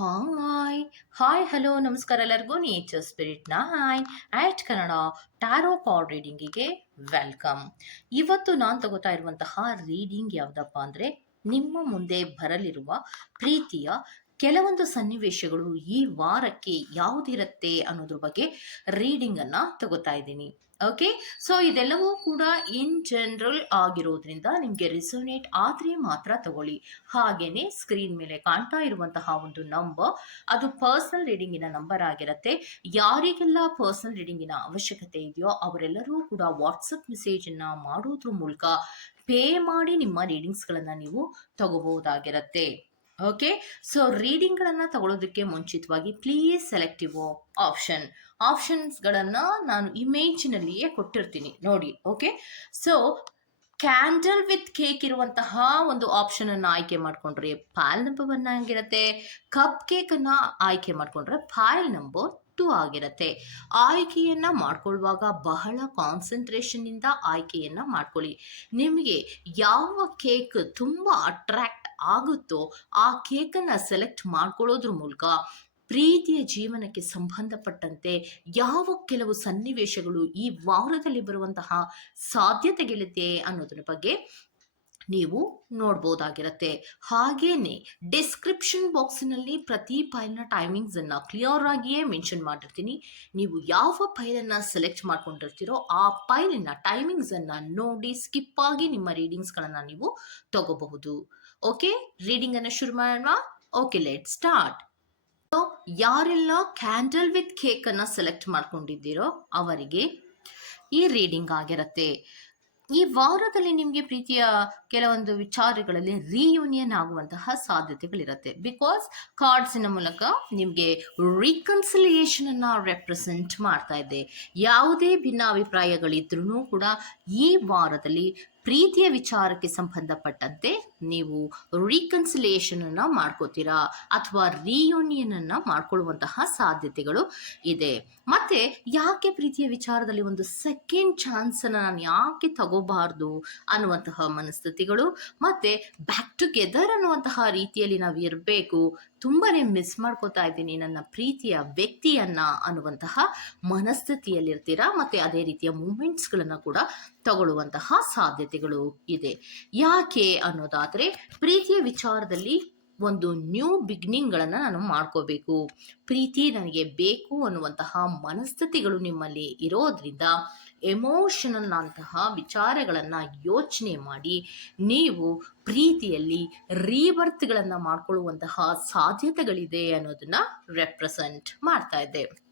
Hi hi hello ನಮಸ್ಕಾರ ಎಲ್ಲರಿಗೂ. Nature ಸ್ಪಿರಿಟ್ನ hi at Kannada tarot card ರೀಡಿಂಗಿಗೆ welcome ಇವತ್ತು ನಾನು ತಗೋತಾ ಇರುವಂತಹ ರೀಡಿಂಗ್ ಯಾವುದಪ್ಪ ಅಂದರೆ ನಿಮ್ಮ ಮುಂದೆ ಬರಲಿರುವ ಪ್ರೀತಿಯ ಕೆಲವೊಂದು ಸನ್ನಿವೇಶಗಳು ಈ ವಾರಕ್ಕೆ ಯಾವುದಿರುತ್ತೆ ಅನ್ನೋದ್ರ ಬಗ್ಗೆ ರೀಡಿಂಗ್ ಅನ್ನ ತಗೋತಾ ಇದ್ದೀನಿ. ಓಕೆ ಸೊ ಇದೆಲ್ಲವೂ ಕೂಡ ಇನ್ ಜನರಲ್ ಆಗಿರೋದ್ರಿಂದ ನಿಮಗೆ ರಿಸೋನೇಟ್ ಆದರೆ ಮಾತ್ರ ತಗೊಳ್ಳಿ. ಹಾಗೇನೆ ಸ್ಕ್ರೀನ್ ಮೇಲೆ ಕಾಣ್ತಾ ಇರುವಂತಹ ಒಂದು ನಂಬರ್ ಅದು ಪರ್ಸನಲ್ ರೀಡಿಂಗಿನ ನಂಬರ್ ಆಗಿರುತ್ತೆ. ಯಾರಿಗೆಲ್ಲ ಪರ್ಸನಲ್ ರೀಡಿಂಗಿನ ಅವಶ್ಯಕತೆ ಇದೆಯೋ ಅವರೆಲ್ಲರೂ ಕೂಡ ವಾಟ್ಸಪ್ ಮೆಸೇಜನ್ನು ಮಾಡೋದ್ರ ಮೂಲಕ ಪೇ ಮಾಡಿ ನಿಮ್ಮ ರೀಡಿಂಗ್ಸ್ಗಳನ್ನು ನೀವು ತಗೋಬಹುದಾಗಿರುತ್ತೆ. ಓಕೆ ಸೊ ರೀಡಿಂಗ್ಗಳನ್ನು ತಗೊಳ್ಳೋದಕ್ಕೆ ಮುಂಚಿತವಾಗಿ ಪ್ಲೀಸ್ ಸೆಲೆಕ್ಟಿವ್ ಆಪ್ಷನ್ ಆಪ್ಷನ್ಸ್ಗಳನ್ನು ನಾನು ಇಮೇಜಿನಲ್ಲಿಯೇ ಕೊಟ್ಟಿರ್ತೀನಿ. ನೋಡಿ okay so candle with cake ಇರುವಂತಹ ಒಂದು ಆಪ್ಷನ್ ಅನ್ನು ಆಯ್ಕೆ ಮಾಡ್ಕೊಂಡ್ರೆ ಪಾಲ್ ನಂಬರ್ ಒನ್ ಆಗಿರುತ್ತೆ. ಕಪ್ ಕೇಕ್ ಅನ್ನ ಆಯ್ಕೆ ಮಾಡ್ಕೊಂಡ್ರೆ ಫೈಲ್ ನಂಬರ್ ಟೂ ಆಗಿರುತ್ತೆ. ಆಯ್ಕೆಯನ್ನ ಮಾಡ್ಕೊಳ್ಳುವಾಗ ಬಹಳ ಕಾನ್ಸಂಟ್ರೇಷನ್ ಇಂದ ಆಯ್ಕೆಯನ್ನ ಮಾಡ್ಕೊಳ್ಳಿ. ನಿಮಗೆ ಯಾವ ಕೇಕ್ ತುಂಬಾ ಅಟ್ರಾಕ್ಟ್ ಆಗುತ್ತೋ ಆ ಕೇಕನ್ನು ಸೆಲೆಕ್ಟ್ ಮಾಡ್ಕೊಳ್ಳೋದ್ರ ಮೂಲಕ ಪ್ರೀತಿಯ ಜೀವನಕ್ಕೆ ಸಂಬಂಧಪಟ್ಟಂತೆ ಯಾವ ಕೆಲವು ಸನ್ನಿವೇಶಗಳು ಈ ವಾರದಲ್ಲಿ ಬರುವಂತಹ ಸಾಧ್ಯತೆಗಳಿದೆ ಅನ್ನೋದ್ರ ಬಗ್ಗೆ ನೀವು ನೋಡ್ಬೋದಾಗಿರುತ್ತೆ. ಹಾಗೇನೆ ಡಿಸ್ಕ್ರಿಪ್ಷನ್ ಬಾಕ್ಸಿನಲ್ಲಿ ಪ್ರತಿ ಫೈಲ್ನ ಟೈಮಿಂಗ್ಸ್ ಅನ್ನ ಕ್ಲಿಯರ್ ಆಗಿಯೇ ಮೆನ್ಷನ್ ಮಾಡಿರ್ತೀನಿ. ನೀವು ಯಾವ ಫೈಲನ್ನು ಸೆಲೆಕ್ಟ್ ಮಾಡ್ಕೊಂಡಿರ್ತೀರೋ ಆ ಫೈಲಿನ ಟೈಮಿಂಗ್ಸ್ ಅನ್ನ ನೋಡಿ ಸ್ಕಿಪ್ ಆಗಿ ನಿಮ್ಮ ರೀಡಿಂಗ್ಸ್ಗಳನ್ನು ನೀವು ತಗೋಬಹುದು. ಓಕೆ ರೀಡಿಂಗ್ ಅನ್ನ ಶುರು ಮಾಡೋಣ. ಓಕೆ ಲೆಟ್ ಸ್ಟಾರ್ಟ್ ಯಾರೆಲ್ಲ ಕ್ಯಾಂಡಲ್ ವಿತ್ ಕೇಕ್ ಅನ್ನ ಸೆಲೆಕ್ಟ್ ಮಾಡ್ಕೊಂಡಿದ್ದೀರೋ ಅವರಿಗೆ ಈ ರೀಡಿಂಗ್ ಆಗಿರುತ್ತೆ. ಈ ವಾರದಲ್ಲಿ ನಿಮಗೆ ಪ್ರೀತಿಯ ಕೆಲವೊಂದು ವಿಚಾರಗಳಲ್ಲಿ ರೀಯೂನಿಯನ್ ಆಗುವಂತಹ ಸಾಧ್ಯತೆಗಳಿರುತ್ತೆ. ಬಿಕಾಸ್ ಕಾರ್ಡ್ಸಿನ ಮೂಲಕ ನಿಮಗೆ ರೀಕನ್ಸಿಲಿಯೇಷನ್ ಅನ್ನ ರೆಪ್ರೆಸೆಂಟ್ ಮಾಡ್ತಾ ಇದೆ. ಯಾವುದೇ ಭಿನ್ನಾಭಿಪ್ರಾಯಗಳಿದ್ರೂ ಕೂಡ ಈ ವಾರದಲ್ಲಿ ಪ್ರೀತಿಯ ವಿಚಾರಕ್ಕೆ ಸಂಬಂಧಪಟ್ಟಂತೆ ನೀವು ರೀಕನ್ಸಿಲಿಯೇಷನ್ ಅನ್ನ ಮಾಡ್ಕೋತೀರಾ ಅಥವಾ ರಿಯೂನಿಯನ್ ಅನ್ನ ಮಾಡ್ಕೊಳ್ಳುವಂತಹ ಸಾಧ್ಯತೆಗಳು ಇದೆ. ಮತ್ತೆ ಯಾಕೆ ಪ್ರೀತಿಯ ವಿಚಾರದಲ್ಲಿ ಒಂದು ಸೆಕೆಂಡ್ ಚಾನ್ಸ್ ಅನ್ನ ನಾನು ಯಾಕೆ ತಗೋಬಾರ್ದು ಅನ್ನುವಂತಹ ಮನಸ್ಥಿತಿಗಳು, ಮತ್ತೆ ಬ್ಯಾಕ್ ಟುಗೆದರ್ ಅನ್ನುವಂತಹ ರೀತಿಯಲ್ಲಿ ನಾವು ಇರಬೇಕು ತುಂಬಾನೇ ಮಿಸ್ ಮಾಡ್ಕೋತಾ ಇದ್ದೀನಿ ನನ್ನ ಪ್ರೀತಿಯ ವ್ಯಕ್ತಿಯನ್ನ ಅನ್ನುವಂತಹ ಮನಸ್ಥಿತಿಯಲ್ಲಿರ್ತೀರಾ? ಮತ್ತೆ ಅದೇ ರೀತಿಯ ಮೂಮೆಂಟ್ಸ್ಗಳನ್ನ ಕೂಡ ತಗೊಳ್ಳುವಂತಹ ಸಾಧ್ಯತೆಗಳು ಇದೆ. ಯಾಕೆ ಅನ್ನೋದಾದ್ರೆ, ಪ್ರೀತಿಯ ವಿಚಾರದಲ್ಲಿ ಒಂದು ನ್ಯೂ ಬಿಗ್ನಿಂಗ್ಗಳನ್ನು ನಾನು ಮಾಡ್ಕೋಬೇಕು. ಪ್ರೀತಿ ನನಗೆ ಬೇಕು ಅನ್ನುವಂತಹ ಮನಸ್ಥಿತಿಗಳು ನಿಮ್ಮಲ್ಲಿ ಇರೋದ್ರಿಂದ ಎಮೋಷನಲ್ ಅಂತಹ ವಿಚಾರಗಳನ್ನು ಯೋಚನೆ ಮಾಡಿ, ನೀವು ಪ್ರೀತಿಯಲ್ಲಿ ರೀಬರ್ತ್ಗಳನ್ನು ಮಾಡ್ಕೊಳ್ಳುವಂತಹ ಸಾಧ್ಯತೆಗಳಿದೆ ಅನ್ನೋದನ್ನ ರೆಪ್ರೆಸೆಂಟ್ ಮಾಡ್ತಾ ಇದೆ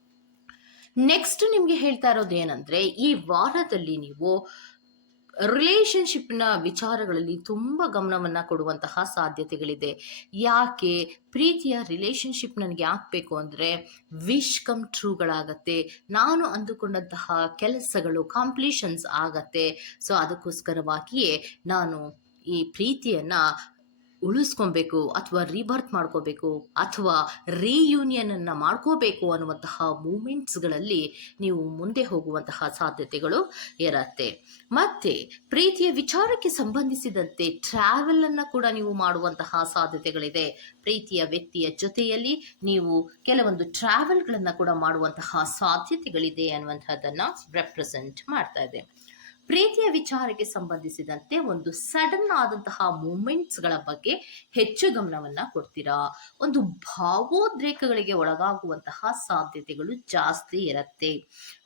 ನೆಕ್ಸ್ಟ್ ನಿಮಗೆ ಹೇಳ್ತಾ ಇರೋದು ಏನಂದ್ರೆ ಈ ವಾರದಲ್ಲಿ ನೀವು ರಿಲೇಶನ್ಶಿಪ್ನ ವಿಚಾರಗಳಲ್ಲಿ ತುಂಬ ಗಮನವನ್ನು ಕೊಡುವಂತಹ ಸಾಧ್ಯತೆಗಳಿದೆ. ಯಾಕೆ? ಪ್ರೀತಿಯ ರಿಲೇಶನ್ಶಿಪ್ ನನಗೆ ಬೇಕು ಅಂದರೆ ವಿಶ್ ಕಮ್ ಟ್ರೂಗಳಾಗತ್ತೆ. ನಾನು ಅಂದುಕೊಂಡಂತಹ ಕೆಲಸಗಳು, ಕಾಂಪ್ಲೀಷನ್ಸ್ ಆಗತ್ತೆ. ಸೊ, ಅದಕ್ಕೋಸ್ಕರವಾಗಿಯೇ ನಾನು ಈ ಪ್ರೀತಿಯನ್ನು ಉಳಿಸ್ಕೊಬೇಕು ಅಥವಾ ರೀಬರ್ತ್ ಮಾಡ್ಕೋಬೇಕು ಅಥವಾ ರೀಯೂನಿಯನ್ ಅನ್ನು ಮಾಡ್ಕೋಬೇಕು ಅನ್ನುವಂತಹ ಮೂಮೆಂಟ್ಸ್ಗಳಲ್ಲಿ ನೀವು ಮುಂದೆ ಹೋಗುವಂತಹ ಸಾಧ್ಯತೆಗಳು ಇರತ್ತೆ. ಮತ್ತೆ ಪ್ರೀತಿಯ ವಿಚಾರಕ್ಕೆ ಸಂಬಂಧಿಸಿದಂತೆ ಟ್ರಾವೆಲ್ ಅನ್ನ ಕೂಡ ನೀವು ಮಾಡುವಂತಹ ಸಾಧ್ಯತೆಗಳಿದೆ. ಪ್ರೀತಿಯ ವ್ಯಕ್ತಿಯ ಜೊತೆಯಲ್ಲಿ ನೀವು ಕೆಲವೊಂದು ಟ್ರಾವೆಲ್ಗಳನ್ನು ಕೂಡ ಮಾಡುವಂತಹ ಸಾಧ್ಯತೆಗಳಿದೆ ಅನ್ನುವಂತಹದನ್ನ ರೆಪ್ರೆಸೆಂಟ್ ಮಾಡ್ತಾ ಇದೆ. ಪ್ರೀತಿಯ ವಿಚಾರಕ್ಕೆ ಸಂಬಂಧಿಸಿದಂತೆ ಒಂದು ಸಡನ್ ಆದಂತಹ ಮೂಮೆಂಟ್ಸ್ಗಳ ಬಗ್ಗೆ ಹೆಚ್ಚು ಗಮನವನ್ನ ಕೊಡ್ತೀರಾ? ಒಂದು ಭಾವೋದ್ರೇಕಗಳಿಗೆ ಒಳಗಾಗುವಂತಹ ಸಾಧ್ಯತೆಗಳು ಜಾಸ್ತಿ ಇರುತ್ತೆ.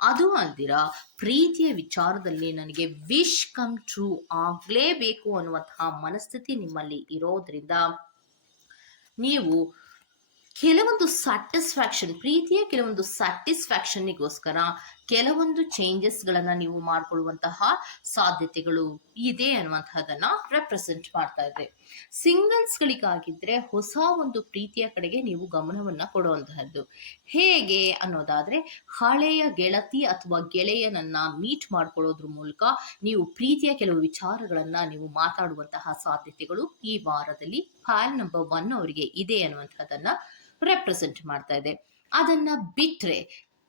ಅದು ಅಂದಿರ ಪ್ರೀತಿಯ ವಿಚಾರದಲ್ಲಿ ನನಗೆ ವಿಶ್ ಕಮ್ ಟ್ರೂ ಆಗಲೇಬೇಕು ಅನ್ನುವಂತಹ ಮನಸ್ಥಿತಿ ನಿಮ್ಮಲ್ಲಿ ಇರೋದ್ರಿಂದ ನೀವು ಕೆಲವೊಂದು ಸ್ಯಾಟಿಸ್ಫ್ಯಾಕ್ಷನ್ ಪ್ರೀತಿಯ ಕೆಲವೊಂದು ಸ್ಯಾಟಿಸ್ಫ್ಯಾಕ್ಷನ್ನಿಗೋಸ್ಕರ ಕೆಲವೊಂದು ಚೇಂಜಸ್ಗಳನ್ನು ನೀವು ಮಾಡಿಕೊಳ್ಳುವಂತಹ ಸಾಧ್ಯತೆಗಳು ಇದೆ ಅನ್ನುವಂತಹದನ್ನ ರೆಪ್ರೆಸೆಂಟ್ ಮಾಡ್ತಾ ಇದೆ. ಸಿಂಗಲ್ಸ್ ಗಳಿಗಾಗಿದ್ರೆ ಹೊಸ ಒಂದು ಪ್ರೀತಿಯ ಕಡೆಗೆ ನೀವು ಗಮನವನ್ನು ಕೊಡುವಂತಹದ್ದು. ಹೇಗೆ ಅನ್ನೋದಾದ್ರೆ ಹಳೆಯ ಗೆಳತಿ ಅಥವಾ ಗೆಳೆಯನನ್ನ ಮೀಟ್ ಮಾಡ್ಕೊಳ್ಳೋದ್ರ ಮೂಲಕ ನೀವು ಪ್ರೀತಿಯ ಕೆಲವು ವಿಚಾರಗಳನ್ನ ನೀವು ಮಾತಾಡುವಂತಹ ಸಾಧ್ಯತೆಗಳು ಈ ವಾರದಲ್ಲಿ ಫೈಲ್ ನಂಬರ್ ಒನ್ ಅವರಿಗೆ ಇದೆ ಅನ್ನುವಂಥದ್ದನ್ನ ರೆಪ್ರೆಸೆಂಟ್ ಮಾಡ್ತಾ ಇದೆ. ಅದನ್ನ ಬಿಟ್ರೆ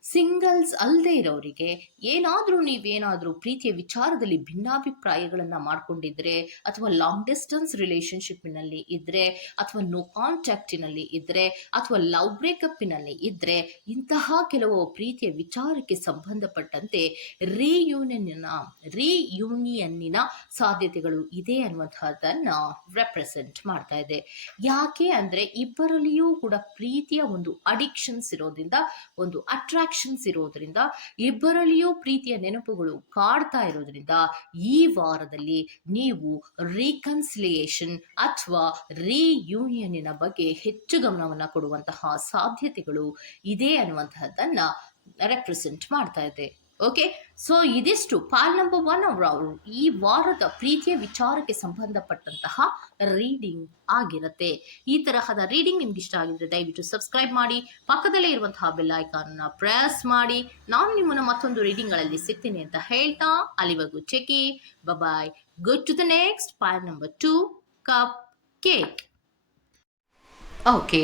ಸಿಂಗಲ್ಸ್ ಅಲ್ಲದೆ ಇರೋರಿಗೆ ಏನಾದರೂ ನೀವೇನಾದರೂ ಪ್ರೀತಿಯ ವಿಚಾರದಲ್ಲಿ ಭಿನ್ನಾಭಿಪ್ರಾಯಗಳನ್ನು ಮಾಡಿಕೊಂಡಿದ್ರೆ ಅಥವಾ ಲಾಂಗ್ ಡಿಸ್ಟೆನ್ಸ್ ರಿಲೇಶನ್ಶಿಪ್ಪಿನಲ್ಲಿ ಇದ್ದರೆ ಅಥವಾ ನೋ ಕಾಂಟ್ಯಾಕ್ಟಿನಲ್ಲಿ ಇದ್ದರೆ ಅಥವಾ ಲವ್ ಬ್ರೇಕಪ್ಪಿನಲ್ಲಿ ಇದ್ದರೆ ಇಂತಹ ಕೆಲವು ಪ್ರೀತಿಯ ವಿಚಾರಕ್ಕೆ ಸಂಬಂಧಪಟ್ಟಂತೆ ರೀಯೂನಿಯನ್ನ ರೀಯೂನಿಯನ್ನಿನ ಸಾಧ್ಯತೆಗಳು ಇದೆ ಅನ್ನುವಂತಹದ್ದನ್ನು ರೆಪ್ರೆಸೆಂಟ್ ಮಾಡ್ತಾ ಇದೆ. ಯಾಕೆ ಅಂದರೆ ಇಬ್ಬರಲ್ಲಿಯೂ ಕೂಡ ಪ್ರೀತಿಯ ಒಂದು ಅಡಿಕ್ಷನ್ಸ್ ಇರೋದ್ರಿಂದ ಒಂದು ಅಟ್ರಾಕ್ಷನ್ಸ್ ಇರೋದ್ರಿಂದ ಇಬ್ಬರಲ್ಲಿಯೂ ಪ್ರೀತಿಯ ನೆನಪುಗಳು ಕಾಡ್ತಾ ಇರೋದ್ರಿಂದ ಈ ವಾರದಲ್ಲಿ ನೀವು ರೀಕನ್ಸಿಲಿಯೇಷನ್ ಅಥವಾ ರೀಯೂನಿಯನ್ನಿನ ಬಗ್ಗೆ ಹೆಚ್ಚು ಗಮನವನ್ನು ಕೊಡುವಂತಹ ಸಾಧ್ಯತೆಗಳು ಇದೆ ಅನ್ನುವಂತಹದ್ದನ್ನು ರೆಪ್ರೆಸೆಂಟ್ ಮಾಡ್ತಾ ಇದೆ. ಓಕೆ ಸೊ ಇದಿಷ್ಟು ಪಾಲ್ ನಂಬರ್ ಒನ್ ಅವರು ಈ ವಾರದ ಪ್ರೀತಿಯ ವಿಚಾರಕ್ಕೆ ಸಂಬಂಧಪಟ್ಟಂತಹ ರೀಡಿಂಗ್ ಆಗಿರುತ್ತೆ. ಈ ತರಹದ ರೀಡಿಂಗ್ ನಿಮ್ಗೆ ಇಷ್ಟ ಆಗಿದ್ರೆ ದಯವಿಟ್ಟು ಸಬ್ಸ್ಕ್ರೈಬ್ ಮಾಡಿ, ಪಕ್ಕದಲ್ಲೇ ಇರುವಂತಹ ಬೆಲ್ ಐಕಾನ್ನ ಪ್ರೆಸ್ ಮಾಡಿ. ನಾನು ನಿಮ್ಮನ್ನು ಮತ್ತೊಂದು ರೀಡಿಂಗ್ಗಳಲ್ಲಿ ಸಿಗ್ತೀನಿ ಅಂತ ಹೇಳ್ತಾ, ಅಲ್ಲಿವರೆಗೂ ಚೆಕಿ bye good to the next pile number two cupcake okay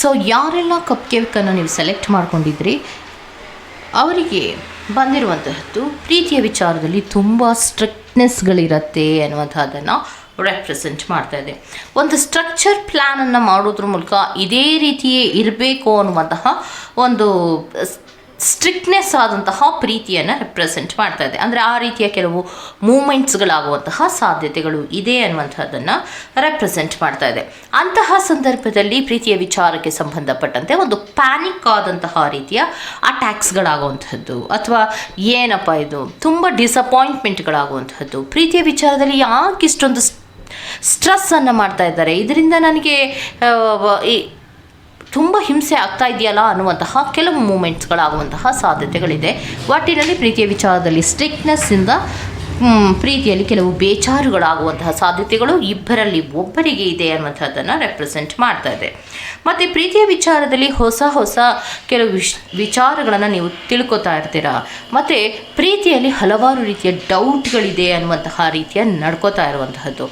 so ಯಾರೆಲ್ಲ ಕಪ್ ಕೇಕನ್ನು ನೀವು ಸೆಲೆಕ್ಟ್ ಮಾಡ್ಕೊಂಡಿದ್ರಿ, ಅವರಿಗೆ ಬಂದಿರುವಂತಹದ್ದು. ಪ್ರೀತಿಯ ವಿಚಾರದಲ್ಲಿ ತುಂಬ ಸ್ಟ್ರಿಕ್ಟ್ನೆಸ್ಗಳಿರತ್ತೆ ಅನ್ನುವಂಥದ್ದನ್ನು ರೆಪ್ರೆಸೆಂಟ್ ಮಾಡ್ತಾ ಇದೆ. ಒಂದು ಸ್ಟ್ರಕ್ಚರ್ ಪ್ಲ್ಯಾನನ್ನು ಮಾಡೋದ್ರ ಮೂಲಕ ಇದೇ ರೀತಿಯೇ ಇರಬೇಕು ಅನ್ನುವಂತಹ ಒಂದು ಸ್ಟ್ರಿಕ್ಟ್ನೆಸ್ ಆದಂತಹ ಪ್ರೀತಿಯನ್ನು ರೆಪ್ರೆಸೆಂಟ್ ಮಾಡ್ತಾ ಇದೆ. ಅಂದರೆ ಆ ರೀತಿಯ ಕೆಲವು ಮೂಮೆಂಟ್ಸ್ಗಳಾಗುವಂತಹ ಸಾಧ್ಯತೆಗಳು ಇದೆ ಅನ್ನುವಂಥದ್ದನ್ನು ರೆಪ್ರೆಸೆಂಟ್ ಮಾಡ್ತಾ ಇದೆ. ಅಂತಹ ಸಂದರ್ಭದಲ್ಲಿ ಪ್ರೀತಿಯ ವಿಚಾರಕ್ಕೆ ಸಂಬಂಧಪಟ್ಟಂತೆ ಒಂದು ಪ್ಯಾನಿಕ್ ಆದಂತಹ ರೀತಿಯ ಅಟ್ಯಾಕ್ಸ್ಗಳಾಗುವಂಥದ್ದು ಅಥವಾ ಏನಪ್ಪ ಇದು? ತುಂಬ ಡಿಸಪಾಯಿಂಟ್ಮೆಂಟ್ಗಳಾಗುವಂಥದ್ದು ಪ್ರೀತಿಯ ವಿಚಾರದಲ್ಲಿ ಯಾಕೆ ಇಷ್ಟೊಂದು ಸ್ಟ್ರೆಸ್ಸನ್ನು ಮಾಡ್ತಾ ಇದ್ದಾರೆ. ಇದರಿಂದ ನನಗೆ ಈ ತುಂಬ ಹಿಂಸೆ ಆಗ್ತಾ ಇದೆಯಲ್ಲ ಅನ್ನುವಂತಹ ಕೆಲವು ಮೂಮೆಂಟ್ಸ್ಗಳಾಗುವಂತಹ ಸಾಧ್ಯತೆಗಳಿದೆ. ಒಟ್ಟಿನಲ್ಲಿ ಪ್ರೀತಿಯ ವಿಚಾರದಲ್ಲಿ ಸ್ಟ್ರಿಕ್ಟ್ನೆಸ್ಸಿಂದ ಪ್ರೀತಿಯಲ್ಲಿ ಕೆಲವು ಬೇಜಾರುಗಳಾಗುವಂತಹ ಸಾಧ್ಯತೆಗಳು ಇಬ್ಬರಲ್ಲಿ ಒಬ್ಬರಿಗೆ ಇದೆ ಅನ್ನುವಂಥದ್ದನ್ನು ರೆಪ್ರೆಸೆಂಟ್ ಮಾಡ್ತಾ ಇದೆ. ಮತ್ತು ಪ್ರೀತಿಯ ವಿಚಾರದಲ್ಲಿ ಹೊಸ ಹೊಸ ಕೆಲವು ವಿಶ್, ವಿಚಾರಗಳನ್ನು ನೀವು ತಿಳ್ಕೊತಾ ಇರ್ತೀರಾ? ಮತ್ತು ಪ್ರೀತಿಯಲ್ಲಿ ಹಲವಾರು ರೀತಿಯ ಡೌಟ್ಗಳಿದೆ ಅನ್ನುವಂತಹ ರೀತಿಯ ನಡ್ಕೋತಾ ಇರುವಂತಹದ್ದು.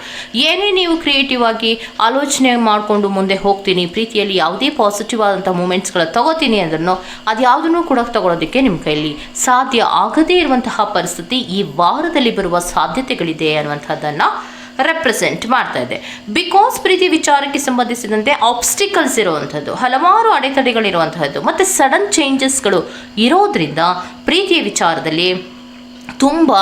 ಏನೇ ನೀವು ಕ್ರಿಯೇಟಿವ್ ಆಗಿ ಆಲೋಚನೆ ಮಾಡಿಕೊಂಡು ಮುಂದೆ ಹೋಗ್ತೀನಿ, ಪ್ರೀತಿಯಲ್ಲಿ ಯಾವುದೇ ಪಾಸಿಟಿವ್ ಆದಂಥ ಮೂಮೆಂಟ್ಸ್ಗಳ ತಗೋತೀನಿ ಅಂದ್ರೂ ಅದು ಯಾವುದನ್ನು ಕೂಡ ತಗೊಳ್ಳೋದಕ್ಕೆ ನಿಮ್ಮ ಕೈಯಲ್ಲಿ ಸಾಧ್ಯ ಆಗದೇ ಇರುವಂತಹ ಪರಿಸ್ಥಿತಿ ಈ ವಾರದಲ್ಲಿ ಬರುವ ಸಾಧ್ಯತೆಗಳಿದೆ ಅನ್ನುವಂಥದ್ದನ್ನು ರೆಪ್ರೆಸೆಂಟ್ ಮಾಡ್ತಾ ಇದೆ. ಬಿಕಾಸ್ ಪ್ರೀತಿ ವಿಚಾರಕ್ಕೆ ಸಂಬಂಧಿಸಿದಂತೆ ಆಬ್ಸ್ಟಿಕಲ್ಸ್ ಇರುವಂಥದ್ದು, ಹಲವಾರು ಅಡೆತಡೆಗಳಿರುವಂತಹದ್ದು ಮತ್ತು ಸಡನ್ ಚೇಂಜಸ್ಗಳು ಇರೋದ್ರಿಂದ ಪ್ರೀತಿಯ ವಿಚಾರದಲ್ಲಿ ತುಂಬ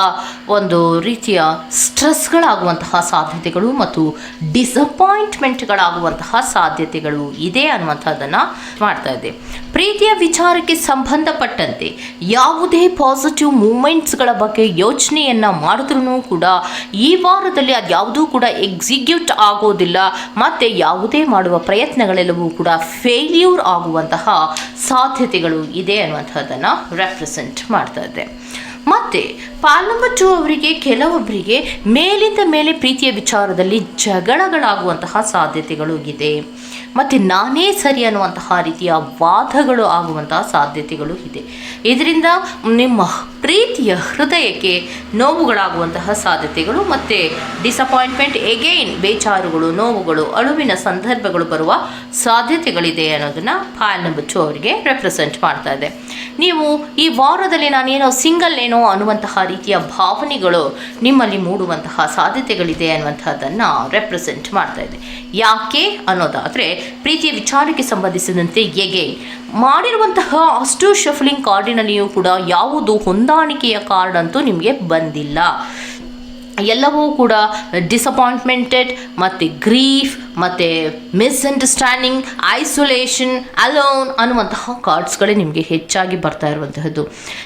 ಒಂದು ರೀತಿಯ ಸ್ಟ್ರೆಸ್ಗಳಾಗುವಂತಹ ಸಾಧ್ಯತೆಗಳು ಮತ್ತು ಡಿಸಪಾಯಿಂಟ್ಮೆಂಟ್ಗಳಾಗುವಂತಹ ಸಾಧ್ಯತೆಗಳು ಇದೆ ಅನ್ನುವಂಥದ್ದನ್ನು ಮಾಡ್ತಾ ಇದೆ ಪ್ರೀತಿಯ ವಿಚಾರಕ್ಕೆ ಸಂಬಂಧಪಟ್ಟಂತೆ ಯಾವುದೇ ಪಾಸಿಟಿವ್ ಮೂಮೆಂಟ್ಸ್ಗಳ ಬಗ್ಗೆ ಯೋಚನೆಯನ್ನು ಮಾಡಿದ್ರೂ ಕೂಡ ಈ ವಾರದಲ್ಲಿ ಅದು ಯಾವುದೂ ಕೂಡ ಎಕ್ಸಿಕ್ಯೂಟ್ ಆಗೋದಿಲ್ಲ, ಮತ್ತು ಯಾವುದೇ ಮಾಡುವ ಪ್ರಯತ್ನಗಳೆಲ್ಲವೂ ಕೂಡ ಫೇಲ್ಯೂರ್ ಆಗುವಂತಹ ಸಾಧ್ಯತೆಗಳು ಇದೆ ಅನ್ನುವಂಥದ್ದನ್ನು ರೆಪ್ರೆಸೆಂಟ್ ಮಾಡ್ತಾ ಇದೆ ಮತ್ತು ಪಾಲ್ ನಂಬರ್ ಅವರಿಗೆ ಕೆಲವೊಬ್ಬರಿಗೆ ಮೇಲಿಂದ ಮೇಲೆ ಪ್ರೀತಿಯ ವಿಚಾರದಲ್ಲಿ ಜಗಳಗಳಾಗುವಂತಹ ಸಾಧ್ಯತೆಗಳು ಇದೆ. ಮತ್ತು ನಾನೇ ಸರಿ ಅನ್ನುವಂತಹ ರೀತಿಯ ವಾದಗಳು ಆಗುವಂತಹ ಸಾಧ್ಯತೆಗಳು ಇದೆ. ಇದರಿಂದ ನಿಮ್ಮ ಪ್ರೀತಿಯ ಹೃದಯಕ್ಕೆ ನೋವುಗಳಾಗುವಂತಹ ಸಾಧ್ಯತೆಗಳು ಮತ್ತು ಡಿಸಪಾಯಿಂಟ್ಮೆಂಟ್ ಎಗೈನ್ ಬೇಚಾರುಗಳು ನೋವುಗಳು, ಅಳುವಿನ ಸಂದರ್ಭಗಳು ಬರುವ ಸಾಧ್ಯತೆಗಳಿದೆ ಅನ್ನೋದನ್ನು ಫೈಲ್ ನಂಬರ್ ಅವರಿಗೆ ರೆಪ್ರೆಸೆಂಟ್ ಮಾಡ್ತಾ ಇದೆ. ನೀವು ಈ ವಾರದಲ್ಲಿ ನಾನೇನೋ ಸಿಂಗಲ್ ಏನೋ ಅನ್ನುವಂತಹ ರೀತಿಯ ಭಾವನೆಗಳು ನಿಮ್ಮಲ್ಲಿ ಮೂಡುವಂತಹ ಸಾಧ್ಯತೆಗಳಿದೆ ಅನ್ನುವಂಥದ್ದನ್ನು ರೆಪ್ರೆಸೆಂಟ್ ಮಾಡ್ತಾ ಇದೆ. ಯಾಕೆ ಅನ್ನೋದಾದರೆ ಪ್ರೀತಿಯ ವಿಚಾರಕ್ಕೆ ಸಂಬಂಧಿಸಿದಂತೆ ಎಗೆ ಮಾಡಿರುವಂತಹ ಅಷ್ಟು ಶಫಲಿಂಗ್ ಕಾರ್ಡಿನಲ್ಲಿಯೂ ಕೂಡ ಯಾವುದು ಹೊಂದಾಣಿಕೆಯ ಕಾರ್ಡ್ ಅಂತೂ ನಿಮಗೆ ಬಂದಿಲ್ಲ. ಎಲ್ಲವೂ ಕೂಡ ಡಿಸಪಾಯಿಂಟ್ಮೆಂಟೆಡ್ ಮತ್ತು ಗ್ರೀಫ್ ಮತ್ತು ಮಿಸ್ಅಂಡರ್ಸ್ಟ್ಯಾಂಡಿಂಗ್ ಐಸೋಲೇಷನ್ ಅಲೋನ್ ಅನ್ನುವಂತಹ ಕಾರ್ಡ್ಸ್ಗಳೇ ನಿಮಗೆ ಹೆಚ್ಚಾಗಿ ಬರ್ತಾ ಇರುವಂತಹದ್ದು.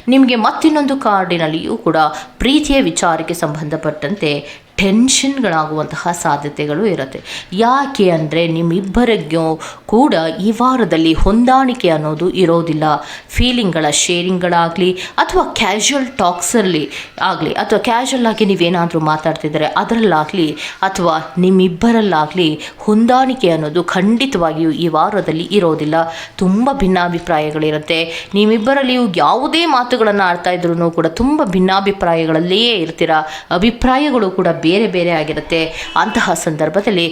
ನಿಮಗೆ ಮತ್ತಿನ್ನೊಂದು ಕಾರ್ಡಿನಲ್ಲಿಯೂ ಕೂಡ ಪ್ರೀತಿಯ ವಿಚಾರಕ್ಕೆ ಸಂಬಂಧಪಟ್ಟಂತೆ ಟೆನ್ಷನ್ಗಳಾಗುವಂತಹ ಸಾಧ್ಯತೆಗಳು ಇರುತ್ತೆ. ಯಾಕೆ ಅಂದರೆ ನಿಮ್ಮಿಬ್ಬರಿಗೂ ಕೂಡ ಈ ವಾರದಲ್ಲಿ ಹೊಂದಾಣಿಕೆ ಅನ್ನೋದು ಇರೋದಿಲ್ಲ. ಫೀಲಿಂಗ್ಗಳ ಶೇರಿಂಗ್ಗಳಾಗಲಿ ಅಥವಾ ಕ್ಯಾಶುವಲ್ ಟಾಕ್ಸಲ್ಲಿ ಆಗಲಿ ಅಥವಾ ಕ್ಯಾಶುವಲ್ ಆಗಿ ನೀವೇನಾದರೂ ಮಾತಾಡ್ತಿದ್ದಾರೆ ಅದರಲ್ಲಾಗಲಿ ಅಥವಾ ನಿಮ್ಮಿಬ್ಬರಲ್ಲಾಗಲಿ ಹೊಂದಾಣಿಕೆ ಅನ್ನೋದು ಖಂಡಿತವಾಗಿಯೂ ಈ ವಾರದಲ್ಲಿ ಇರೋದಿಲ್ಲ. ತುಂಬ ಭಿನ್ನಾಭಿಪ್ರಾಯಗಳಿರುತ್ತೆ. ನಿಮ್ಮಿಬ್ಬರಲ್ಲಿಯೂ ಯಾವುದೇ ಮಾತುಗಳನ್ನು ಆಡ್ತಾ ಇದ್ರೂ ಕೂಡ ತುಂಬ ಭಿನ್ನಾಭಿಪ್ರಾಯಗಳಲ್ಲಿಯೇ ಇರ್ತೀರ. ಅಭಿಪ್ರಾಯಗಳು ಕೂಡ ಬೇರೆ ಬೇರೆ ಆಗಿರುತ್ತೆ. ಅಂತಹ ಸಂದರ್ಭದಲ್ಲಿ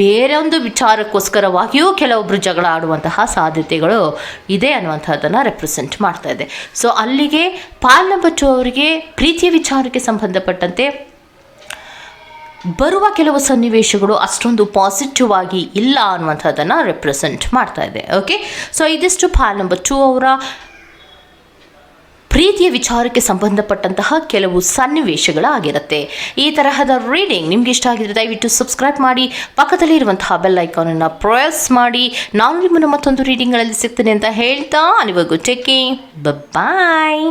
ಬೇರೆ ಒಂದು ವಿಚಾರಕ್ಕೋಸ್ಕರವಾಗಿಯೂ ಕೆಲವೊಬ್ಬರು ಜಗಳ ಆಡುವಂತಹ ಸಾಧ್ಯತೆಗಳು ಇದೆ ಅನ್ನುವಂಥದ್ದನ್ನು ರೆಪ್ರೆಸೆಂಟ್ ಮಾಡ್ತಾ ಇದೆ. ಸೊ ಅಲ್ಲಿಗೆ ಪಾಲ್ ನಂಬರ್ ಅವರಿಗೆ ಪ್ರೀತಿಯ ವಿಚಾರಕ್ಕೆ ಸಂಬಂಧಪಟ್ಟಂತೆ ಬರುವ ಕೆಲವು ಸನ್ನಿವೇಶಗಳು ಅಷ್ಟೊಂದು ಪಾಸಿಟಿವ್ ಆಗಿ ಇಲ್ಲ ಅನ್ನುವಂಥದ್ದನ್ನು ರೆಪ್ರೆಸೆಂಟ್ ಮಾಡ್ತಾ ಇದೆ. ಓಕೆ ಸೊ ಇದಿಷ್ಟು ಪಾಲ್ ನಂಬರ್ ಟೂ ಅವರ ಪ್ರೀತಿಯ ವಿಚಾರಕ್ಕೆ ಸಂಬಂಧಪಟ್ಟಂತಹ ಕೆಲವು ಸನ್ನಿವೇಶಗಳಾಗಿರುತ್ತೆ. ಈ ತರಹದ ರೀಡಿಂಗ್ ನಿಮ್ಗೆ ಇಷ್ಟ ಆಗಿದ್ರೆ ದಯವಿಟ್ಟು ಸಬ್ಸ್ಕ್ರೈಬ್ ಮಾಡಿ, ಪಕ್ಕದಲ್ಲಿ ಇರುವಂತಹ ಬೆಲ್ ಐಕಾನನ್ನು ಪ್ರೆಸ್ ಮಾಡಿ. ನಾನು ನಿಮ್ಮನ್ನು ಮತ್ತೊಂದು ರೀಡಿಂಗ್ಗಳಲ್ಲಿ ಸಿಗ್ತೇನೆ ಅಂತ ಹೇಳ್ತಾ, ಅಲ್ಲಿವರೆಗೂ ಟೇಕಿಂಗ್ ಬಾಯ್